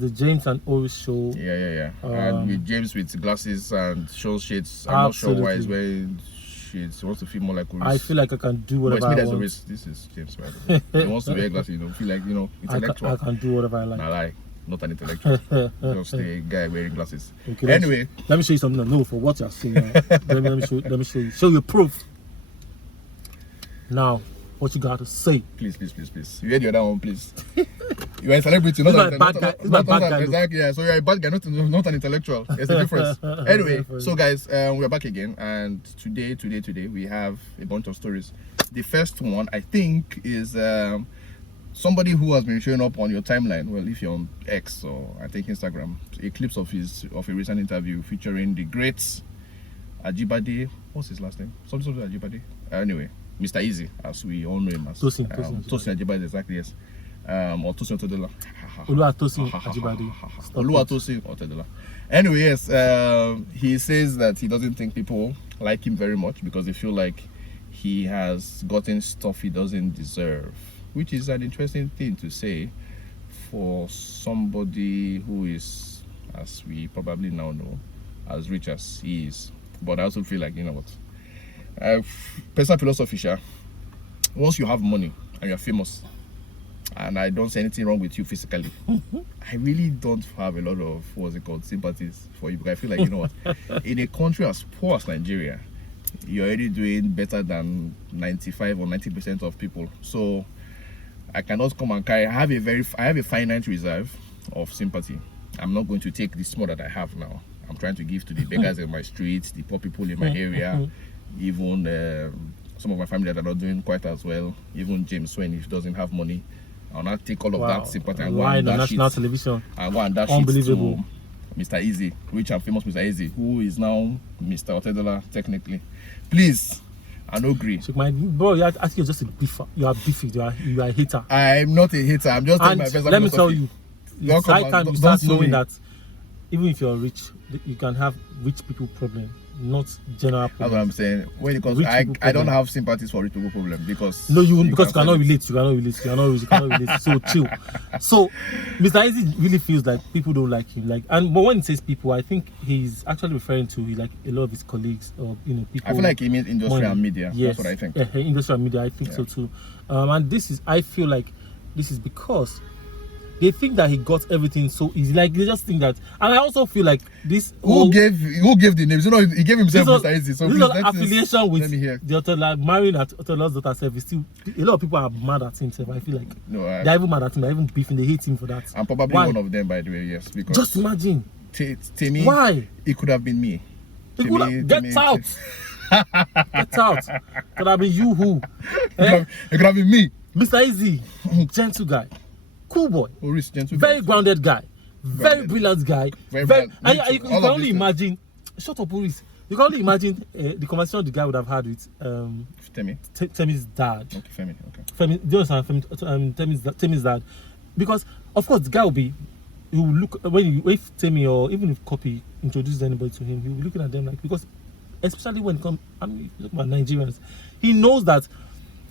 the James and Oris show. Yeah. And with James with glasses and shows shades. I'm not sure why he's wearing shades. He wants to feel more like Oris. I feel like I can do whatever I want. Oris. This is James, right? He wants to wear glasses, feel like, intellectual. I can do whatever I like. Nah, lie. Not an intellectual. Just a guy wearing glasses. Okay, anyway. Let me show you something. No, for what you're saying. let me show you. Show you proof. Now, what you got to say? Please. You heard the other one, please. You are a celebrity, not an intellectual. Exactly, yeah. So you are a bad guy, not an intellectual. There's a difference. Anyway, so guys, we're back again, and today we have a bunch of stories. The first one, I think, is somebody who has been showing up on your timeline. Well, if you're on X or I think Instagram, a clips of a recent interview featuring the great Adegbite. What's his last name? Something Adegbite. Anyway, Mr. Eazi, as we all know him as. Tosin Adegbite, exactly, yes. Or Tosin Otedola. Tosin Adegbite. Tosin Otedola. Anyway, yes, he says that he doesn't think people like him very much because they feel like he has gotten stuff he doesn't deserve, which is an interesting thing to say for somebody who is, as we probably now know, as rich as he is. But I also feel like, personal philosophy, once you have money and you're famous, and I don't say anything wrong with you physically, I really don't have a lot of sympathies for you, because I feel like, in a country as poor as Nigeria, you're already doing better than 95 or 90% of people. So I cannot come and carry. I have a finite reserve of sympathy. I'm not going to take the small that I have now. I'm trying to give to the beggars in my streets, the poor people in my area, even some of my family that are not doing quite as well. Even James, when he doesn't have money, I'll not take all of that sympathy and go and dash national television. And go and dash it to Mr. Eazi, rich and famous Mr. Eazi, who is now Mr. Otedola technically. Please, I don't agree. So bro, you're just a beefer. You are beefy. You are a hater. I'm not a hater. I'm just telling my personal let me tell you, it's high time you start knowing that even if you're rich, you can have rich people problem, not general problem. That's what I'm saying. When it comes, I don't have sympathies for rich people problem because because you cannot relate. You cannot relate. So chill. So Mr. Eazi really feels like people don't like him. But when he says people, I think he's actually referring to like a lot of his colleagues or people. I feel like he means industry and media. Yes, that's what I think. Yeah, industry and media. I think so too. And I feel like this is because they think that he got everything so easy. Like they just think that, and I also feel like this. Who gave the names? He gave himself Mr. Eazi. So this affiliation with the Otedola, marrying at Otedola's daughter self is still. A lot of people are mad at himself. I feel like they're even mad at him. They're even beefing. They hate him for that. I'm probably one of them, by the way. Yes, because just imagine. Temi, why? It could have been me. Get out. Get out. Could have been you who? It could have been me. Mr. Eazi, gentle guy. Cool boy, Oris, very grounded guy, very brilliant guy. You can only imagine. Shut up, Oris. You can only imagine the conversation the guy would have had with Temi's dad. Okay, Femi. Okay. Femi, do you understand? Temi's dad, because of course the guy will be. He will look if Temi or even if Copy introduces anybody to him, he will be looking at them like, because especially when it comes. I mean, look about Nigerians. He knows that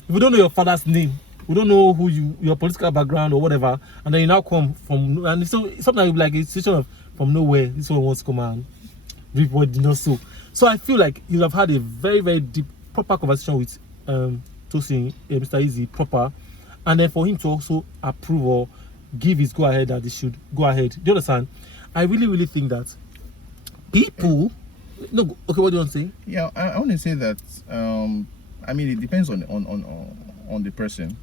if you don't know your father's name, we don't know who your political background or whatever, and then you now come from, and so sometimes like a situation of from nowhere, this one wants to come and reap what did not sow. So I feel like you have had a very, very deep, proper conversation with Tosin, Mr. Eazi, proper, and then for him to also approve or give his go ahead that they should go ahead. Do you understand? I really, really think that people. No, okay. What do you want to say? Yeah, I want to say that. I mean, it depends on the person.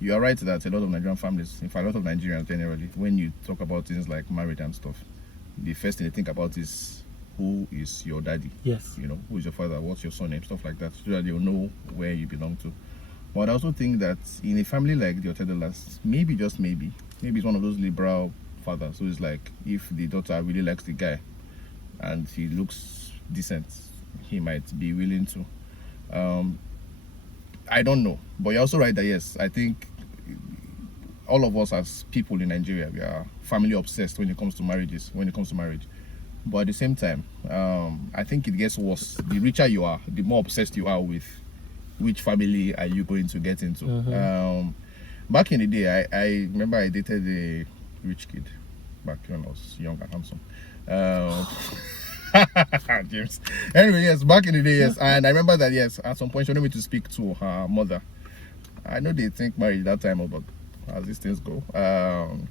You are right that a lot of Nigerian families, in fact, a lot of Nigerians generally, when you talk about things like marriage and stuff, the first thing they think about is who is your daddy? Yes. Who is your father? What's your surname? Stuff like that, so that they'll know where you belong to. But I also think that in a family like the Otedolas, maybe, just maybe it's one of those liberal fathers who is like, if the daughter really likes the guy and he looks decent, he might be willing to. I don't know, but you're also right that yes, I think all of us as people in Nigeria, we are family obsessed when it comes to marriage. But at the same time, I think it gets worse. The richer you are, the more obsessed you are with which family are you going to get into. Back in the day, I remember I dated a rich kid. back when I was young and handsome. James. Anyway, yes, back in the day, yes. And I remember that, yes, at some point she wanted me to speak to her mother. I know they think marriage that time, but as these things go. And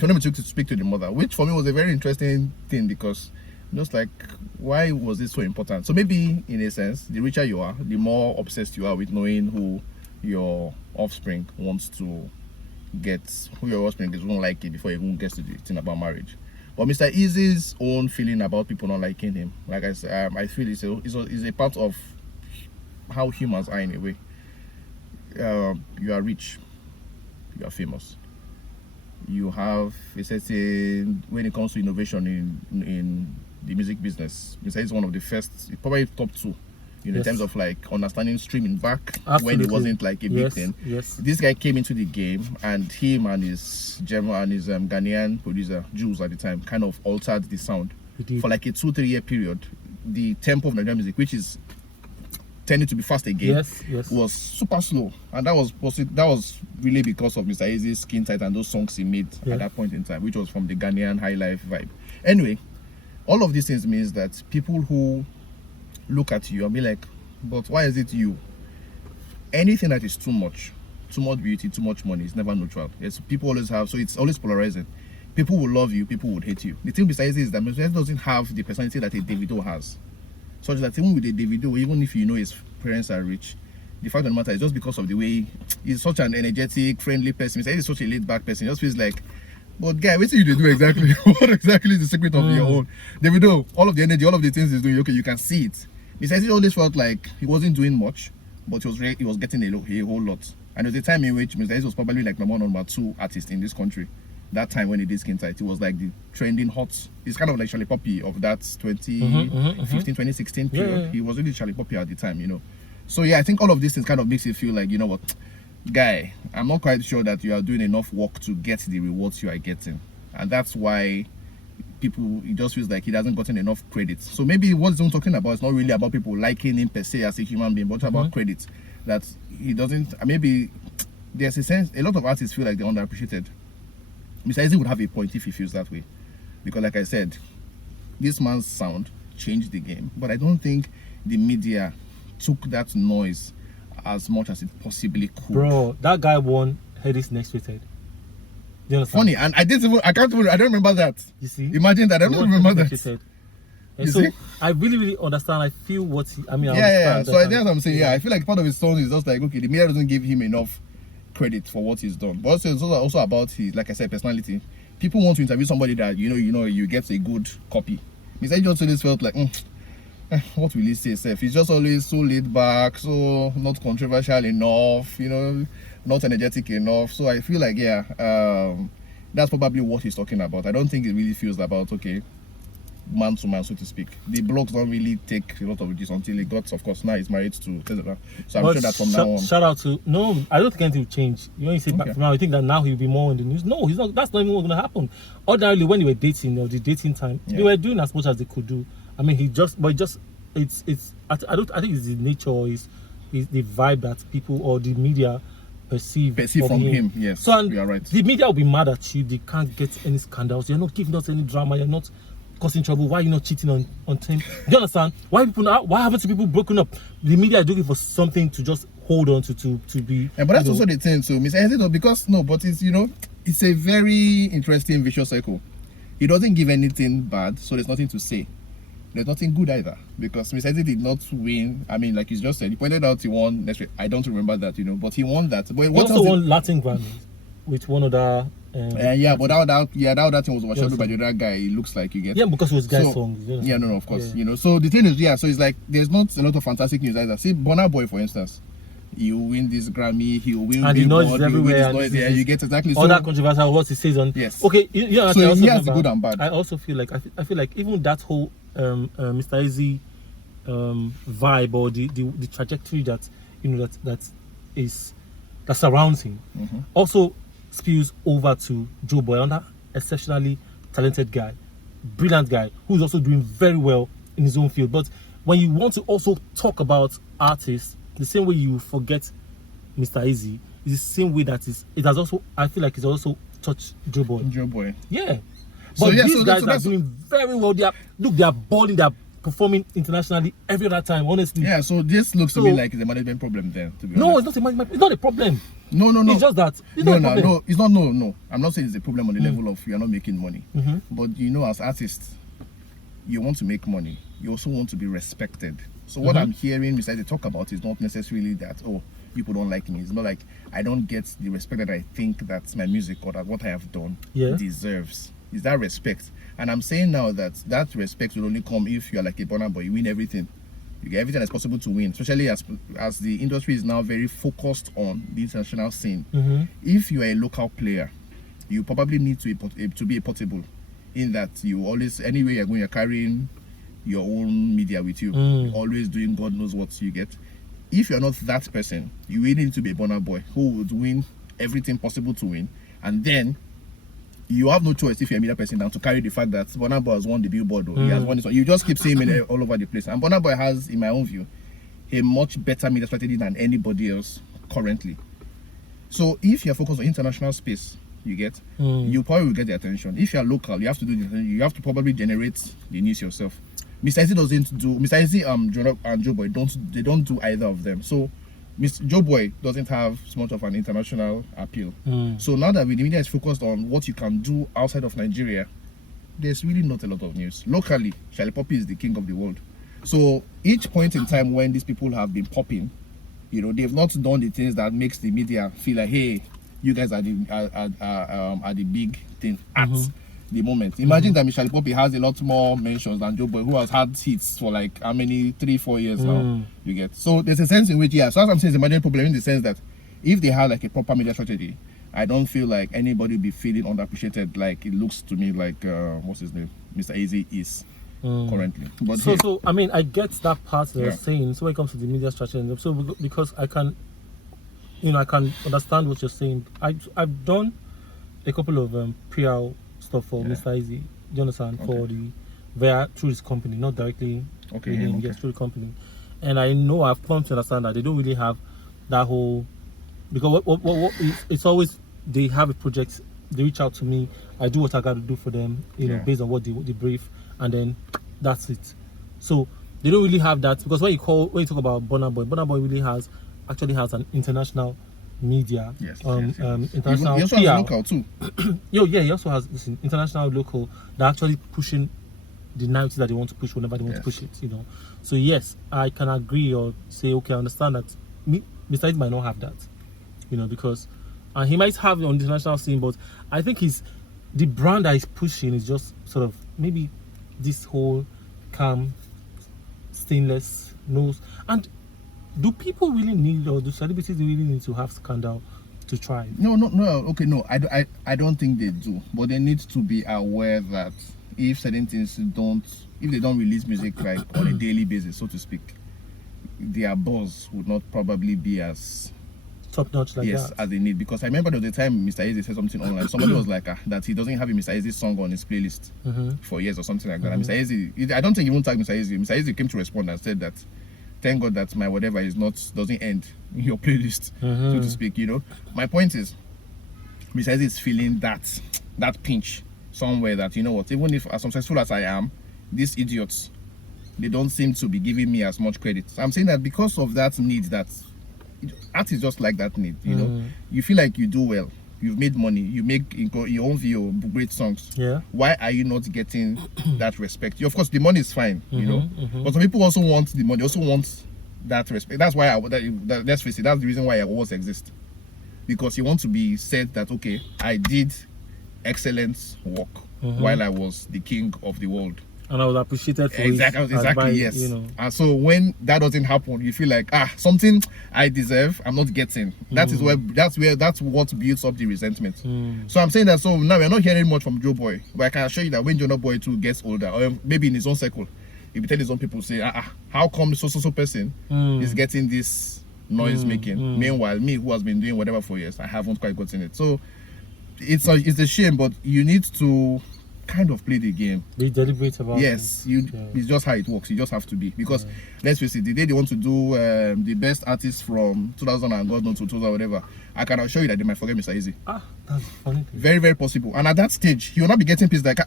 she wanted me to speak to the mother, which for me was a very interesting thing because just like, why was this so important? So maybe in a sense, the richer you are, the more obsessed you are with knowing who your offspring wants to get, who your offspring is won't like it before it even gets to the thing about marriage. But Mr. Eazi's own feeling about people not liking him, like I said, I feel it's a part of how humans are in a way. You are rich, you are famous, you have a certain, when it comes to innovation in the music business, Mr. Eazi is one of the first, probably top two, in terms of like understanding streaming back when it wasn't like a big thing. This guy came into the game, and him and his Ghanaian producer Jules at the time kind of altered the sound for like a 2-3 year period. The tempo of Nigerian music, which is tending to be fast again, was super slow, and that was really because of Mr. Eazi's Skin Tight and those songs he made at that point in time, which was from the Ghanaian high life vibe. Anyway, all of these things means that people who look at you and be like, but why is it you? Anything that is too much beauty, too much money is never neutral. Yes, people always have, so it's always polarizing. People will love you, people would hate you. The thing besides is that Mr. Eazi doesn't have the personality that a Davido has. So that even with a Davido, even if you know his parents are rich, the fact of the matter is just because of the way he's such an energetic, friendly person. Mr. Eazi is such a laid back person. It just feels like, but guy, what do you do exactly? What exactly is the secret of your own? Davido, all of the energy, all of the things he's doing, okay, you can see it. Mr. Eazi always felt like he wasn't doing much, but he was getting a whole lot. And there was a time in which Mr. Eazi was probably like number 1 or number 2 artist in this country. That time when he did Skin Tight, it was like the trending hot. He's kind of like Charlie Poppy of that 2016 period. He was really Charlie Poppy at the time, you know. So yeah, I think all of these things kind of makes you feel like, you know what, guy, I'm not quite sure that you are doing enough work to get the rewards you are getting. And that's why it just feels like he hasn't gotten enough credit. So maybe what I'm talking about is not really about people liking him per se as a human being, but about credit. That he doesn't, maybe there's a sense, a lot of artists feel like they're underappreciated. Mr. Eazi would have a point if he feels that way. Because like I said, this man's sound changed the game. But I don't think the media took that noise as much as it possibly could. Bro, that guy won Headies Next Rated. Do you understand? Funny, and I don't remember that. You see? Imagine that, I don't remember that. And so I really understand. I feel what I understand. Yeah. So I think what I'm saying. Yeah, I feel like part of his song is just like, okay, the media doesn't give him enough credit for what he's done. But also it's also about his, like I said, personality. People want to interview somebody that you get a good copy. Mr. just always felt like, what will he say, Seth? He's just always so laid back, so not controversial enough, not energetic enough. So I feel like, that's probably what he's talking about. I don't think it really feels about, okay, man to man, so to speak. The blogs don't really take a lot of this until he got, of course, now he's married to Tesla. So I'm sure that from now on. Shout out to, no, I don't think anything will change. You know, you say back from now, you think that now he'll be more in the news. No, he's not. That's not even what's going to happen. Ordinarily, when they were dating, or the dating time, they were doing as much as they could do. I mean, I think it's the nature, or is the vibe that people or the media perceive from him. Yes, so, and you are right. The media will be mad at you. They can't get any scandals. You're not giving us any drama. You're not causing trouble. Why are you not cheating on time? Do you understand? Why haven't people broken up? The media is looking for something to just hold on to be. Yeah, but that's also the thing. So, Mr. Eazi, because but it's a very interesting vicious cycle. He doesn't give anything bad, so there's nothing to say. There's nothing good either, because Mr. Eazi did not win. I mean, like you just said, he pointed out he won. I don't remember that, but he won that. But he also won Latin Grammys with one other. But that other thing was overshadowed by the other guy. It looks like you get. Yeah, because it was guy's songs. Yeah, no, of course. So the thing is, so it's like there's not a lot of fantastic news either. See, Burna Boy, for instance, you win this Grammy, he will win. And the noise is everywhere. You get exactly all that controversial what he says on. Yes. Okay, so he has the good and bad. I also feel like I feel like even that whole Mr. Eazi vibe, or the trajectory that that surrounds him also spills over to Joe Boy, another exceptionally talented guy, brilliant guy, who's also doing very well in his own field. But when you want to also talk about artists, the same way you forget Mr. Eazi is the same way that it has also, I feel like, it's also touch Joe Boy. Joe Boy. Yeah. So, But yeah, these so guys that's- are doing very well. They are balling, they are performing internationally every other time, honestly. Yeah, so this looks to me So- like it's a management problem then, to be No, honest. it's not a problem. No. It's just that. It's No, not a no, problem. no, it's not. No. I'm not saying it's a problem on the level of you're not making money. Mhm. But you know, as artists, you want to make money. You also want to be respected. So what I'm hearing Mr. Eazi talk about is not necessarily that, oh, people don't like me. It's not like I don't get the respect that I think that my music or that what I have done deserves. Is that respect? And I'm saying now that that respect will only come if you're like a Burna Boy. You win everything. You get everything that's possible to win, especially as the industry is now very focused on the international scene. If you are a local player, you probably need to be a portable, in that you always, anywhere you're going, you're carrying your own media with you. You're always doing God knows what you get. If you're not that person, you really need to be a Burna Boy who would win everything possible to win, and then you have no choice if you're a media person now to carry the fact that Burna Boy has won the Billboard or he has won this one. You just keep saying it all over the place. And Burna Boy has, in my own view, a much better media strategy than anybody else currently. So if you're focused on international space, you probably will get the attention. If you're local, you have to probably generate the news yourself. Mr. Eazi doesn't do Mr. Eazi, Jonah and Joe Boy don't do either of them. So Mr. Joe Boy doesn't have so much of an international appeal. So now that the media is focused on what you can do outside of Nigeria, there's really not a lot of news. Locally, Charlie Poppy is the king of the world. So each point in time when these people have been popping, they've not done the things that makes the media feel like, hey, you guys are the big thing at the moment. Imagine that Michelle Poppy has a lot more mentions than Joe Boy, who has had hits for like how many 3-4 years now. You get, so there's a sense in which, so as I'm saying, it's a marginal problem in the sense that if they had like a proper media strategy, I don't feel like anybody will be feeling underappreciated like it looks to me like what's his name, Mr. Eazi is currently. But so I mean, I get that part that you're saying. So when it comes to the media strategy, so because I can understand what you're saying. I've done a couple of PR stuff for Mr. Eazi, do you understand? For through his company, not directly through the company. And I know I've come to understand that they don't really have that whole, because what it's always, they have a project, they reach out to me, I do what I got to do for them, know, based on what they brief, and then that's it. So they don't really have that, because when you talk about Burna Boy really actually has an international media, international he also PR. has local too. He also has this international local that actually pushing the narrative that they want to push whenever they want to push it, So yes, I can agree or say, okay, I understand that Mr. Eazi might not have that, because he might have it on the international scene, but I think the brand that he's pushing is just sort of maybe this whole calm, stainless nose. And do people really need, or do celebrities really need to have scandal to try? No. Okay, no, I don't think they do, but they need to be aware that if certain things if they don't release music like on a daily basis, so to speak, their buzz would not probably be as top notch like that. As they need. Because I remember there was a time Mr. Eazi said something online. Somebody was like that he doesn't have a Mr. Eazi song on his playlist for years or something like that. And Mr. Eazi, I don't think he won't tag Mr. Eazi. Mr. Eazi came to respond and said that, thank God that my whatever doesn't end in your playlist, so to speak. My point is, Mr. Eazi is feeling that pinch somewhere that, even if as successful as I am, these idiots, they don't seem to be giving me as much credit. So I'm saying that because of that need, that art is just like that need, you feel like you do well, you've made money, you make your own video, great songs. Why are you not getting that respect? Of course, the money is fine, but some people also want the money, also want that respect. That's why let's face it, that's the reason why awards exist, because you want to be said that, okay, I did excellent work while I was the king of the world, and I was appreciated for exactly yes. And so when that doesn't happen, you feel like something I deserve, I'm not getting. That's what builds up the resentment. So I'm saying that, so now we're not hearing much from Joe Boy, but I can assure you that when Jonah Boy too gets older, or maybe in his own circle, he will tell his own people, say, how come so person is getting this noise making? Meanwhile, me, who has been doing whatever for years, I haven't quite gotten it. So it's a shame, but you need to kind of play the game. Be deliberate about Yes, it. it's just how it works. You just have to be, because let's face it, the day they want to do the best artists from 2000 and God knows to 2000 whatever, I can assure you that they might forget Mr. Eazi. That's funny. Very, very possible. And at that stage, he will not be getting pissed like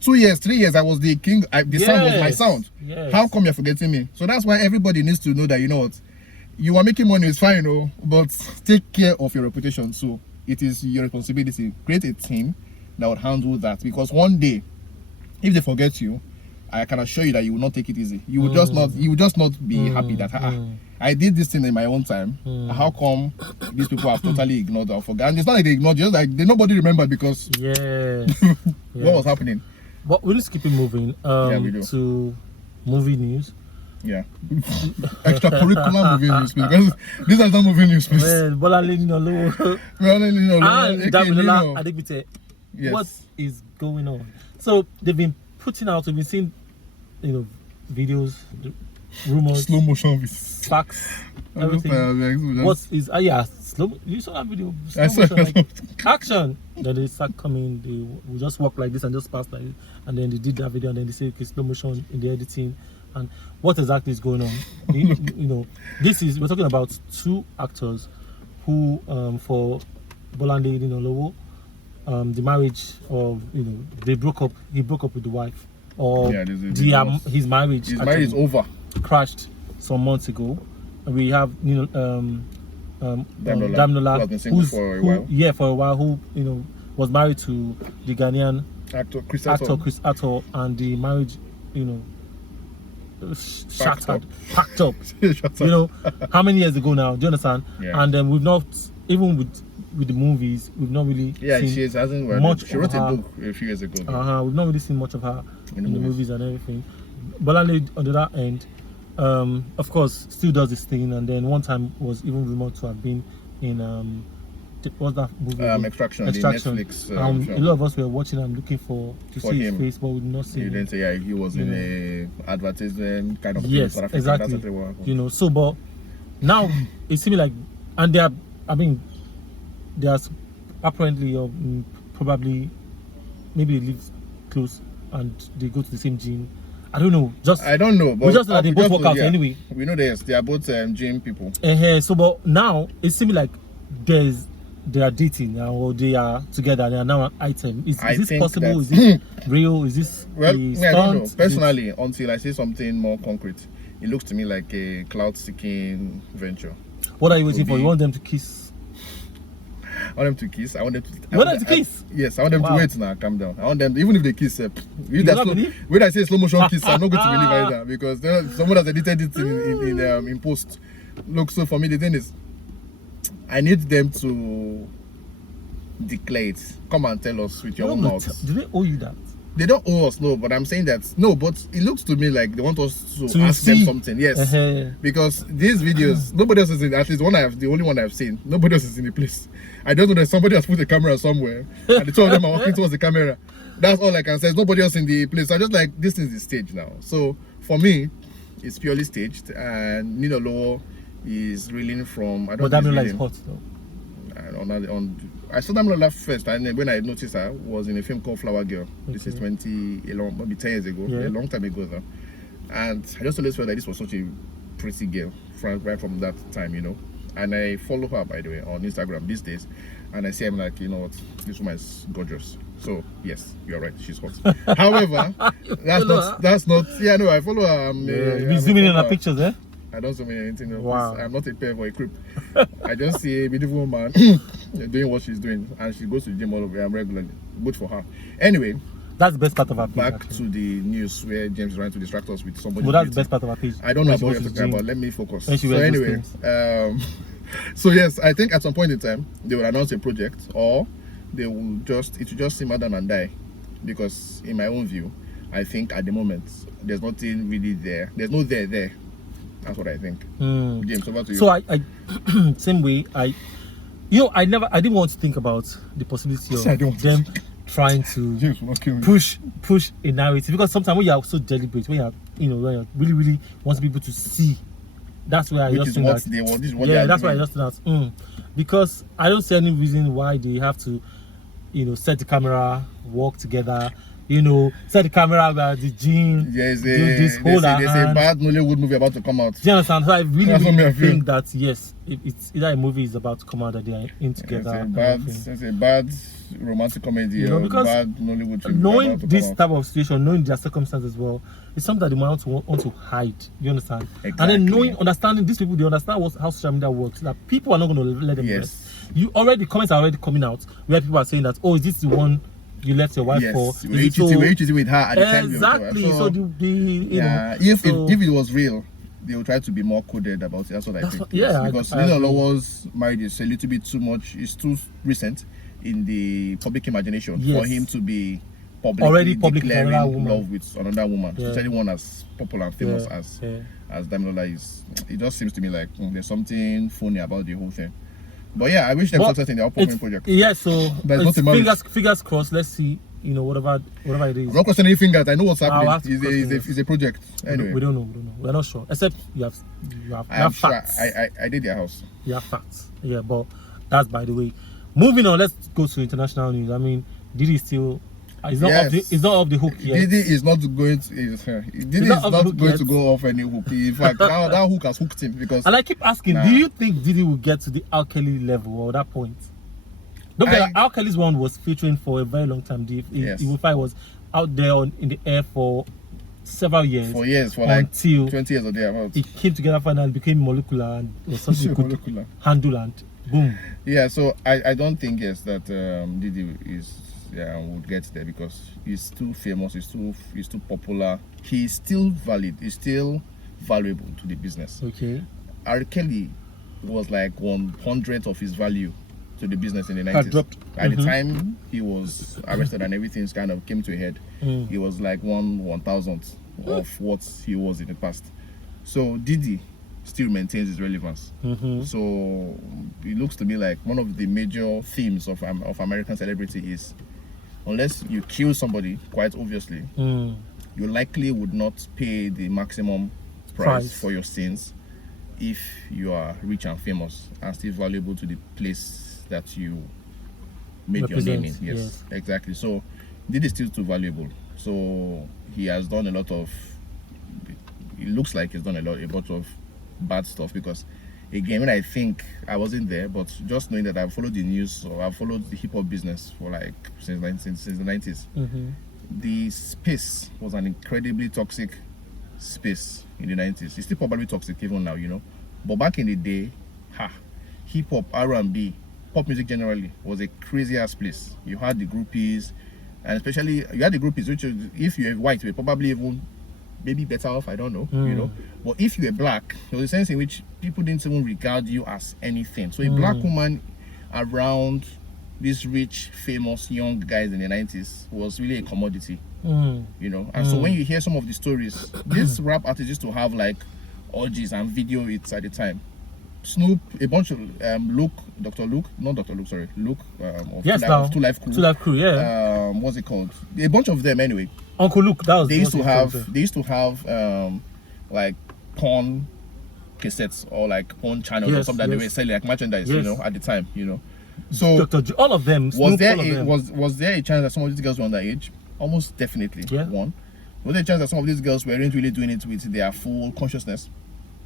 2 years, 3 years, I was the king. The sound was my sound. Yes. How come you're forgetting me? So that's why everybody needs to know that, you know what, you are making money, it's fine, but take care of your reputation. So it is your responsibility. Create a team that would handle that, because one day, if they forget you, I can assure you that you will not take it easy. You will just not be happy that I did this thing in my own time. How come these people have totally ignored or forgotten? And it's not like they ignored, just like nobody remembered, because what was happening. But we'll just keep it moving to movie news. Yeah. Extracurricular movie news, because these are not movie news, please. Bolanle Ninolowo and Damilola Adegbite. Yes. What is going on? So they've been putting out, we've been seeing, videos, rumors, slow motion videos, facts, everything. What is slow? You saw that video? I saw motion, like, action. Then they start coming. They will just walk like this and just pass like this, and then they did that video, and then they say, okay, slow motion in the editing. And what exactly is going on? We're talking about two actors who, for Bolanle Ninolowo, the marriage of, they broke up. He broke up with the wife, or his marriage. His marriage is over. Crashed some months ago. And we have Damilola, Damilola, who has been single for a while. Yeah, for a while. Who was married to the Ghanaian actor Chris Attor, and the marriage, shattered, packed up. How many years ago now? Do you understand? Yeah. And then we've not, even with the movies, we've not really seen hasn't much. She wrote a book a few years ago. We've not really seen much of her in the movies and everything. Bolanle, on the other end, of course, still does this thing, and then one time was even rumored to have been in what's that movie? Extraction. The Netflix. A lot of us were watching and looking to see his face, but we did not see him. You didn't say he was in a advertisement kind of thing. Yes, exactly. So but now it seems like, and they are, they are apparently probably, maybe they live close and they go to the same gym. I don't know. I don't know, but we just know that they both work out anyway. We know they are both gym people. So but now it seems like they are dating now, or they are together. They are now an item. Is this possible? Is this real? Is this I don't know. Personally, until I see something more concrete, it looks to me like a cloud-seeking venture. What are you waiting for? You want them to kiss? I want them to kiss. I want them to. You want them to kiss? Yes, I want them to wait now. Calm down. I want them, even if they kiss. When I say slow motion kiss, I'm not going to believe either, because someone has edited it in post. Look, so for me, the thing is, I need them to declare it. Come and tell us with your own mouth. Do they owe you that? They don't owe us, no, but I'm saying that, no, but it looks to me like they want us to ask them something. Yes. Because these videos, nobody else is in, at least the only one I've seen, nobody else is in the place. I don't know that somebody has put a camera somewhere and the two of them are walking towards the camera. That's all I can say. There's nobody else in the place. So I'm just like, this is the stage now. So for me, it's purely staged, and Ninolowo is reeling from, I don't know. But Damilola is hot though. I saw Damilola first, and when I noticed her was in a film called Flower Girl. This is maybe 10 years ago, a long time ago though. And I just always felt that this was such a pretty girl right from that time, And I follow her, by the way, on Instagram these days, and I see I'm like, you know what, this woman is gorgeous. So yes, you're right, she's hot. However, that's not. Yeah, no, I follow her. You zooming in her pictures, eh? I don't zoom in anything. Wow. I'm not a pair for a creep. I just see a beautiful woman doing what she's doing, and she goes to the gym all over regularly. Good for her. Anyway, that's the best part of our page. Back to the news where James is trying to distract us with somebody. Well, that's the best part of our page. I don't know what you're talking about. Let me focus. So anyway, so yes, I think at some point in time they will announce a project, or it will just simmer down and die. Because in my own view, I think at the moment there's nothing really there. There's no there. That's what I think. James, over to you. So I same way, I didn't want to think about the possibility of them trying to push a narrative, because sometimes when you are so deliberate, when you really, really want people to see, that's where I just think that. That's why I just think that. Because I don't see any reason why they have to, set the camera, walk together, set the camera about the gene, There's do this, hold our a hand. bad Nollywood movie about to come out. Do you understand? So I really, That's what really me I feel. think that yes, it's either a movie is about to come out that they are in together. It's a bad romantic comedy or because bad Nollywood film knowing about to this come out. type of situation, knowing their circumstances as well, it's something that they might want to hide. You understand? Exactly. And then understanding these people, they understand how social media works. That people are not going to let them rest. The comments are already coming out where people are saying that, oh, is this the one you left your wife for? Were you cheating with her at the time? Exactly. So if it was real, they will try to be more coded about it. That's what I think. Because Ninolowo's marriage is a little bit too much. It's too recent in the public imagination for him to be publicly declaring love with another woman, especially one as popular and famous as Damilola is. It just seems to me like there's something funny about the whole thing. But yeah, I wish them success in their upcoming project. Yeah, so fingers crossed. Let's see, whatever it is. I'm not crossing any fingers. I know what's happening. It's a project. Anyway, we don't know. We're not sure. Except you have facts. I did their house. You have facts. Yeah, but that's by the way. Moving on, let's go to international news. I mean, Diddy still. It's not off the hook yet. Diddy is not going to go off any hook. In fact, that hook has hooked him because. And I keep asking, do you think Diddy will get to the R. Kelly level or that point? Don't forget, R. Kelly's one was featuring for a very long time. The was out there in the air for several years. For like until 20 years or thereabouts. It came together finally, became molecular and was something you could handle and boom. Yeah, so I don't think that Diddy would get there because he's too famous, he's too popular. He's still valid, he's still valuable to the business. Okay. R. Kelly was like 1/100th of his value to the business in the 90s. At the time he was arrested and everything kind of came to a head. He was like 1/1000th of what he was in the past. So Diddy still maintains his relevance. So it looks to me like one of the major themes of American celebrity is unless you kill somebody, quite obviously, you likely would not pay the maximum price for your sins if you are rich and famous and still valuable to the place that you made your name in. Yes, exactly. So Diddy is still too valuable. So he has done a lot of. It looks like he's done a lot of bad stuff because. Again, when I think I wasn't there, but just knowing that I've followed the news or I've followed the hip hop business for like since the 90s, the space was an incredibly toxic space in the 90s. It's still probably toxic even now, But back in the day, hip hop, R&B, pop music generally was a crazy ass place. You had the groupies, and especially you had the groupies, which if you're white, were probably even maybe better off, I don't know, But if you were black, there was a sense in which people didn't even regard you as anything. So a black woman around these rich, famous, young guys in the 90s was really a commodity, And so when you hear some of the stories, this rap artists used to have like orgies and video hits at the time. Snoop, a bunch of Luke, of Two Life Crew. What's it called? A bunch of them anyway. Uncle Luke, that was. They used to have like porn cassettes or like porn channels or something that they were selling like merchandise, at the time, So all of them. Was there a chance that some of these girls were underage? Almost definitely. Yeah. One. Was there a chance that some of these girls weren't really doing it with their full consciousness?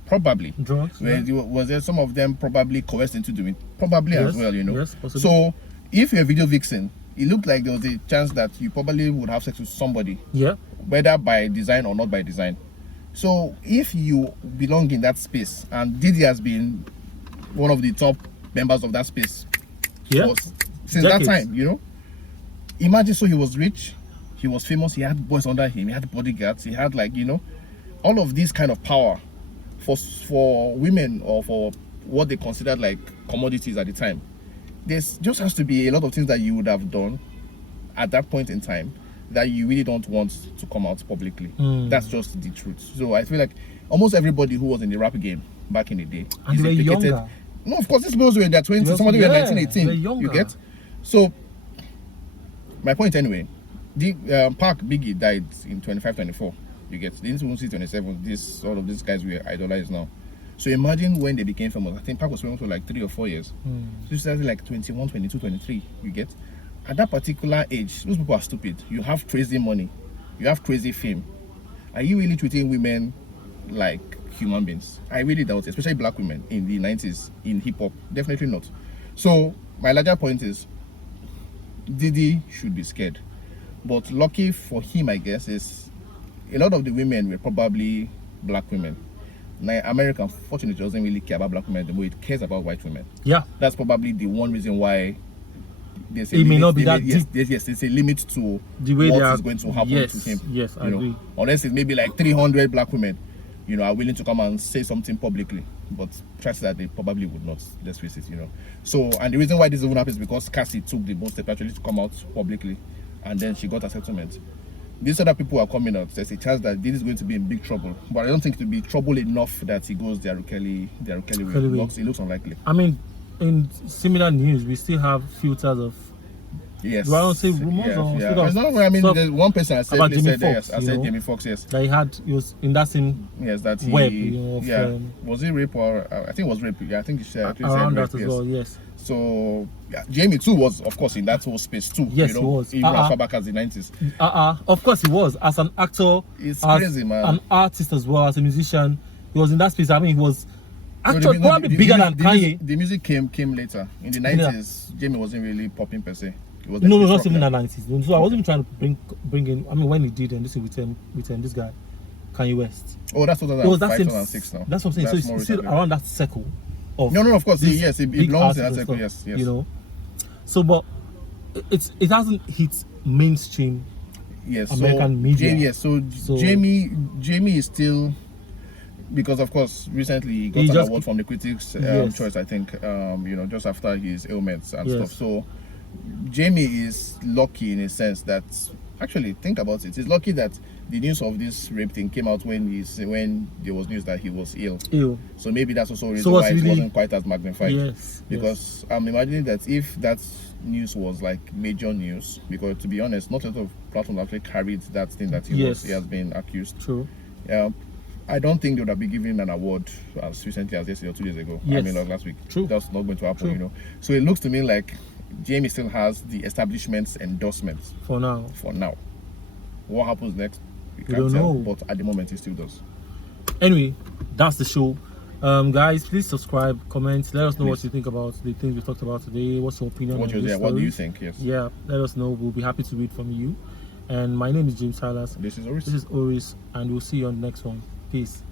Probably. Drugs. Was there some of them probably coerced into doing it? Probably as well, Yes, possibly. So if you're a video vixen, it looked like there was a chance that you probably would have sex with somebody. Yeah. Whether by design or not by design. So if you belong in that space, and Diddy has been one of the top members of that space since that time, Imagine, so he was rich, he was famous, he had boys under him, he had bodyguards, he had all of this kind of power for women or for what they considered like commodities at the time. There's just has to be a lot of things that you would have done at that point in time that you really don't want to come out publicly. That's just the truth. So I feel like almost everybody who was in the rap game back in the day is implicated. Younger. No, of course, these people were in their 20s, somebody were 1918. You get? So my point anyway, the Park Biggie died in 25-24. You get? They didn't even see 27. All of these guys were idolized now. So imagine when they became famous. I think Park was famous for like 3 or 4 years. So it started like 21, 22, 23. You get? at that particular age, those people are stupid. You have crazy money, you have crazy fame. Are you really treating women like human beings? I really doubt it, especially black women in the 90s in hip hop. Definitely not. So my larger point is Diddy should be scared. But lucky for him, I guess, is a lot of the women were probably black women. Now, America, unfortunately, doesn't really care about black women the way it cares about white women. Yeah. That's probably the one reason why there's a It limit. may not be that yes, deep. yes, there's a limit to The way what they are is going to happen yes, to him. Yes, I you know, agree. unless it's maybe like 300 black women, are willing to come and say something publicly. But trust that they probably would not. Let's face it, So, and the reason why this even happened is because Cassie took the bold step actually to come out publicly, and then she got a settlement. These other people are coming out. There's a chance that this is going to be in big trouble, but I don't think it will be trouble enough that he goes the Kelly way. It looks unlikely. I mean, in similar news, we still have filters of. Yes. Do I want to say rumors or It's not, I mean, there's one person I said, about Jamie said Foxx, yes. I said Jamie Foxx, yes. That he was in that same that he, web, was it rape or I think it was rape? Yeah, I think he said around rape, that as well. Yes. So Jamie too was, of course, in that whole space too. Yes, he was. Even as far back as the 90s. Of course, he was as an actor. It's as crazy, man. An artist as well, as a musician, he was in that space. I mean, he was actually probably bigger than Kanye. The music came later. In the 90s, Jamie wasn't really popping per se. No, not even in the 90s. So I wasn't trying to bring in. I mean, when he did, and this is with this guy, Kanye West. Oh, that's 2005, 2006 now. That's what I'm saying. So it's still around that circle. No, of course, yes, it belongs in that circle. Yes. So, but it hasn't hit mainstream. Yes, American media. So Jamie is still, because of course recently he got an award from the Critics' Choice, I think. Just after his ailments and stuff. So Jamie is lucky in a sense that, actually, think about it. He's lucky that the news of this rape thing came out when there was news that he was ill. So maybe that's also a reason why it wasn't quite as magnified. Yes. Because I'm imagining that if that news was like major news, because to be honest, not a lot of platforms actually carried that thing that he has been accused. True. I don't think they would have been given an award as recently as yesterday or 2 days ago. Yes. I mean, like last week. True. That's not going to happen, So it looks to me like Jamie still has the establishment's endorsements for now. What happens next, we don't can't tell, know. but at the moment it still does. Anyway, that's the show. Guys, please subscribe, comment, let us know what you think about the things we talked about today. What's your opinion on this? What do you think? Yes. Yeah, let us know. We'll be happy to read from you. And my name is James Silas. This is Oris. And we'll see you on the next one. Peace.